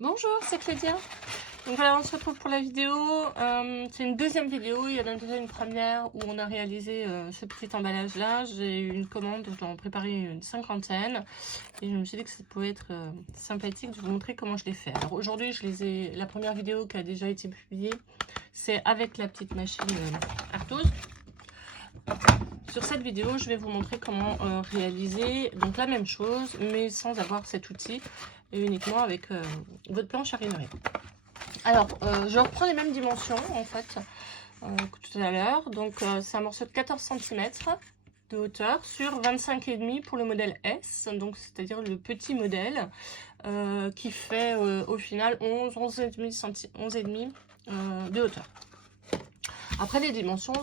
Bonjour, c'est Claudia. Donc voilà, on se retrouve pour la vidéo. C'est une deuxième vidéo. Il y en a déjà une première où on a réalisé ce petit emballage là. J'ai eu une commande, je dois en préparer une cinquantaine. Et je me suis dit que ça pouvait être sympathique de vous montrer comment je l'ai fait. Alors aujourd'hui, la première vidéo qui a déjà été publiée, c'est avec la petite machine Arthos. Sur cette vidéo, je vais vous montrer comment réaliser donc la même chose, mais sans avoir cet outil, et uniquement avec votre planche à rainurier. Alors, je reprends les mêmes dimensions en fait que tout à l'heure. Donc, c'est un morceau de 14 cm de hauteur sur 25,5 pour le modèle S, donc c'est-à-dire le petit modèle qui fait au final 11,5 de hauteur. Après les dimensions,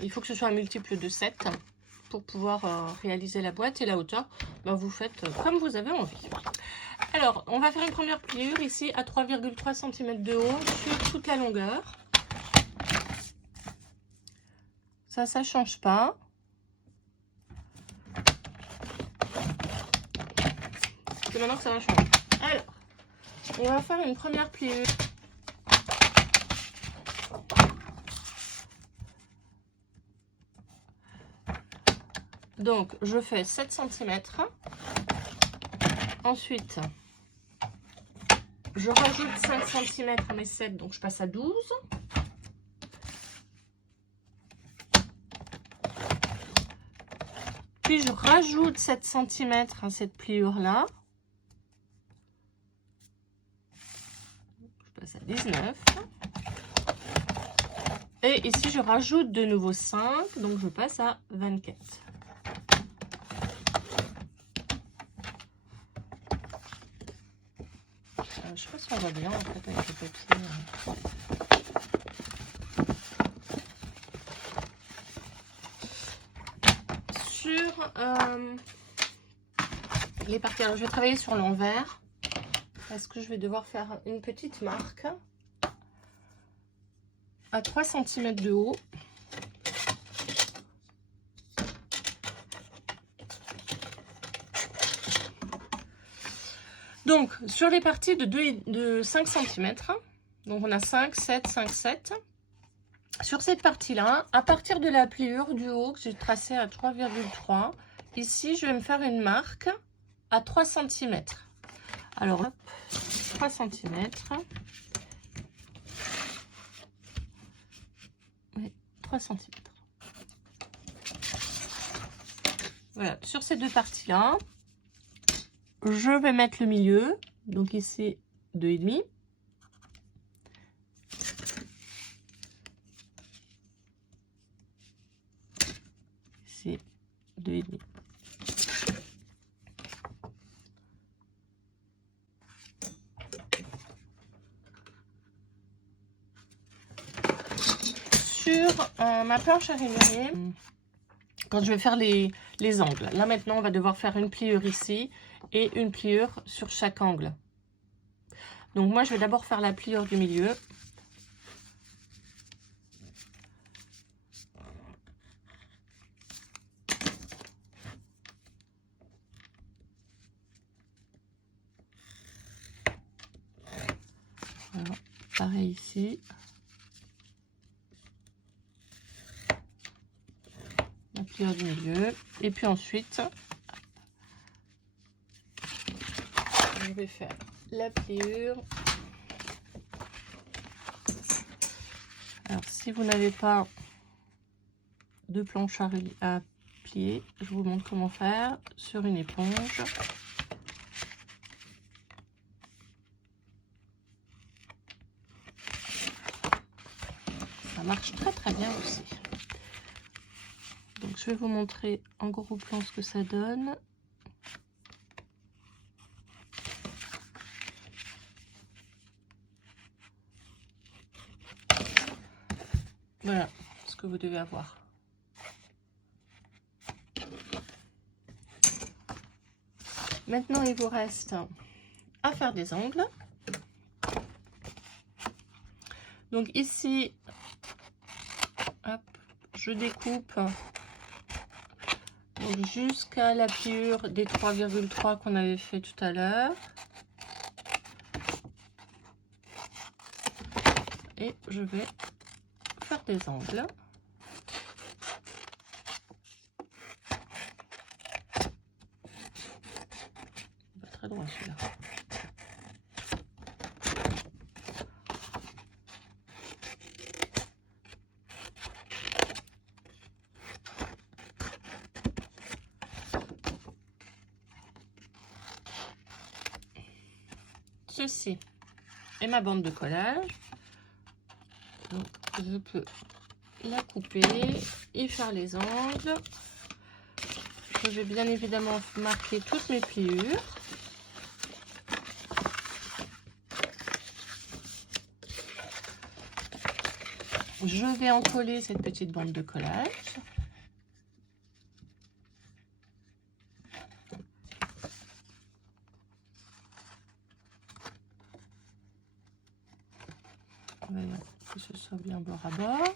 il faut que ce soit un multiple de 7 pour pouvoir réaliser la boîte, et la hauteur, vous faites comme vous avez envie. Alors, on va faire une première pliure ici à 3,3 cm de haut sur toute la longueur. Ça change pas. C'est maintenant que ça va changer. Alors, on va faire une première pliure. Donc, je fais 7 cm. Ensuite, je rajoute 5 cm à mes 7, donc je passe à 12. Puis, je rajoute 7 cm à cette pliure-là. Je passe à 19. Et ici, je rajoute de nouveau 5, donc je passe à 24. Je sais pas si on va bien en fait avec le papier. Sur les parties, alors je vais travailler sur l'envers parce que je vais devoir faire une petite marque à 3 cm de haut. Donc, sur les parties de 5 cm, donc on a 5, 7, 5, 7. Sur cette partie-là, à partir de la pliure du haut que j'ai tracée à 3,3, ici, je vais me faire une marque à 3 cm. Alors, hop, 3 cm. Oui, 3 cm. Voilà, sur ces deux parties-là, je vais mettre le milieu, donc ici 2,5. Ici 2,5. Sur ma planche à rainurier, quand je vais faire les angles, là maintenant on va devoir faire une pliure ici et une pliure sur chaque angle. Donc moi je vais d'abord faire la pliure du milieu. Alors, pareil ici. La pliure du milieu. Et puis ensuite, je vais faire la pliure. Alors si vous n'avez pas de planche à plier, je vous montre comment faire sur une éponge. Ça marche très bien aussi. Donc je vais vous montrer en gros plan ce que ça donne. Voilà ce que vous devez avoir. Maintenant, il vous reste à faire des angles. Donc ici, hop, je découpe jusqu'à la pliure des 3,3 qu'on avait fait tout à l'heure. et je vais faire des angles. Pas très droit celui-là. Ceci est ma bande de collage. Donc, je peux la couper et faire les angles. Je vais bien évidemment marquer toutes mes pliures. Je vais encoller cette petite bande de collage. Voilà, que ce soit bien bord à bord.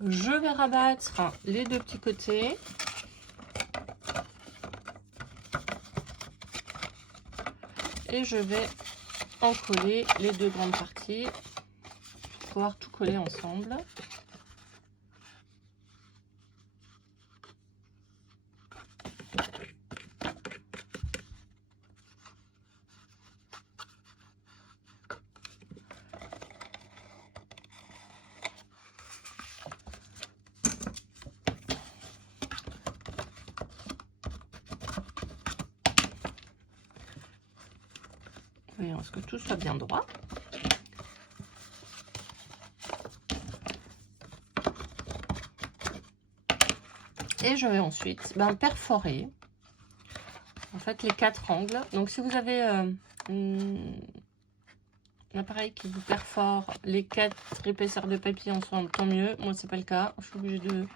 Je vais rabattre les deux petits côtés. Et je vais encoller les deux grandes parties pour pouvoir tout coller ensemble. Voyons ce que tout soit bien droit. Et je vais ensuite perforer en fait les 4 angles. Donc si vous avez un appareil qui vous perfore les 4 épaisseurs de papier ensemble, tant mieux. Moi c'est pas le cas, je suis obligée de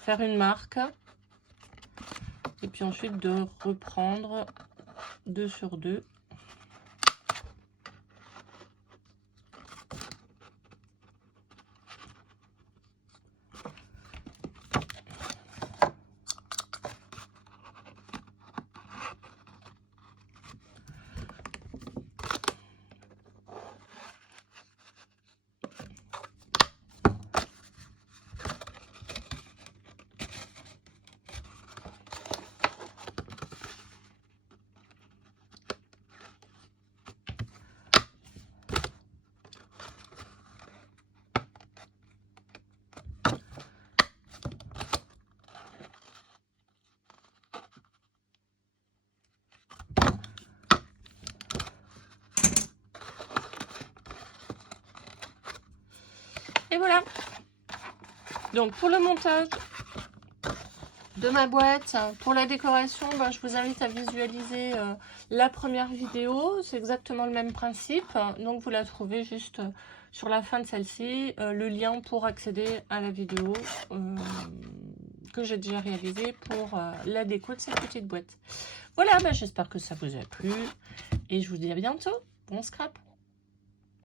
faire une marque et puis ensuite de reprendre 2 sur 2. Et voilà. Donc pour le montage de ma boîte, pour la décoration, je vous invite à visualiser la première vidéo. C'est exactement le même principe. Donc vous la trouvez juste sur la fin de celle-ci, le lien pour accéder à la vidéo que j'ai déjà réalisée pour la déco de cette petite boîte. Voilà, j'espère que ça vous a plu et je vous dis à bientôt. Bon scrap!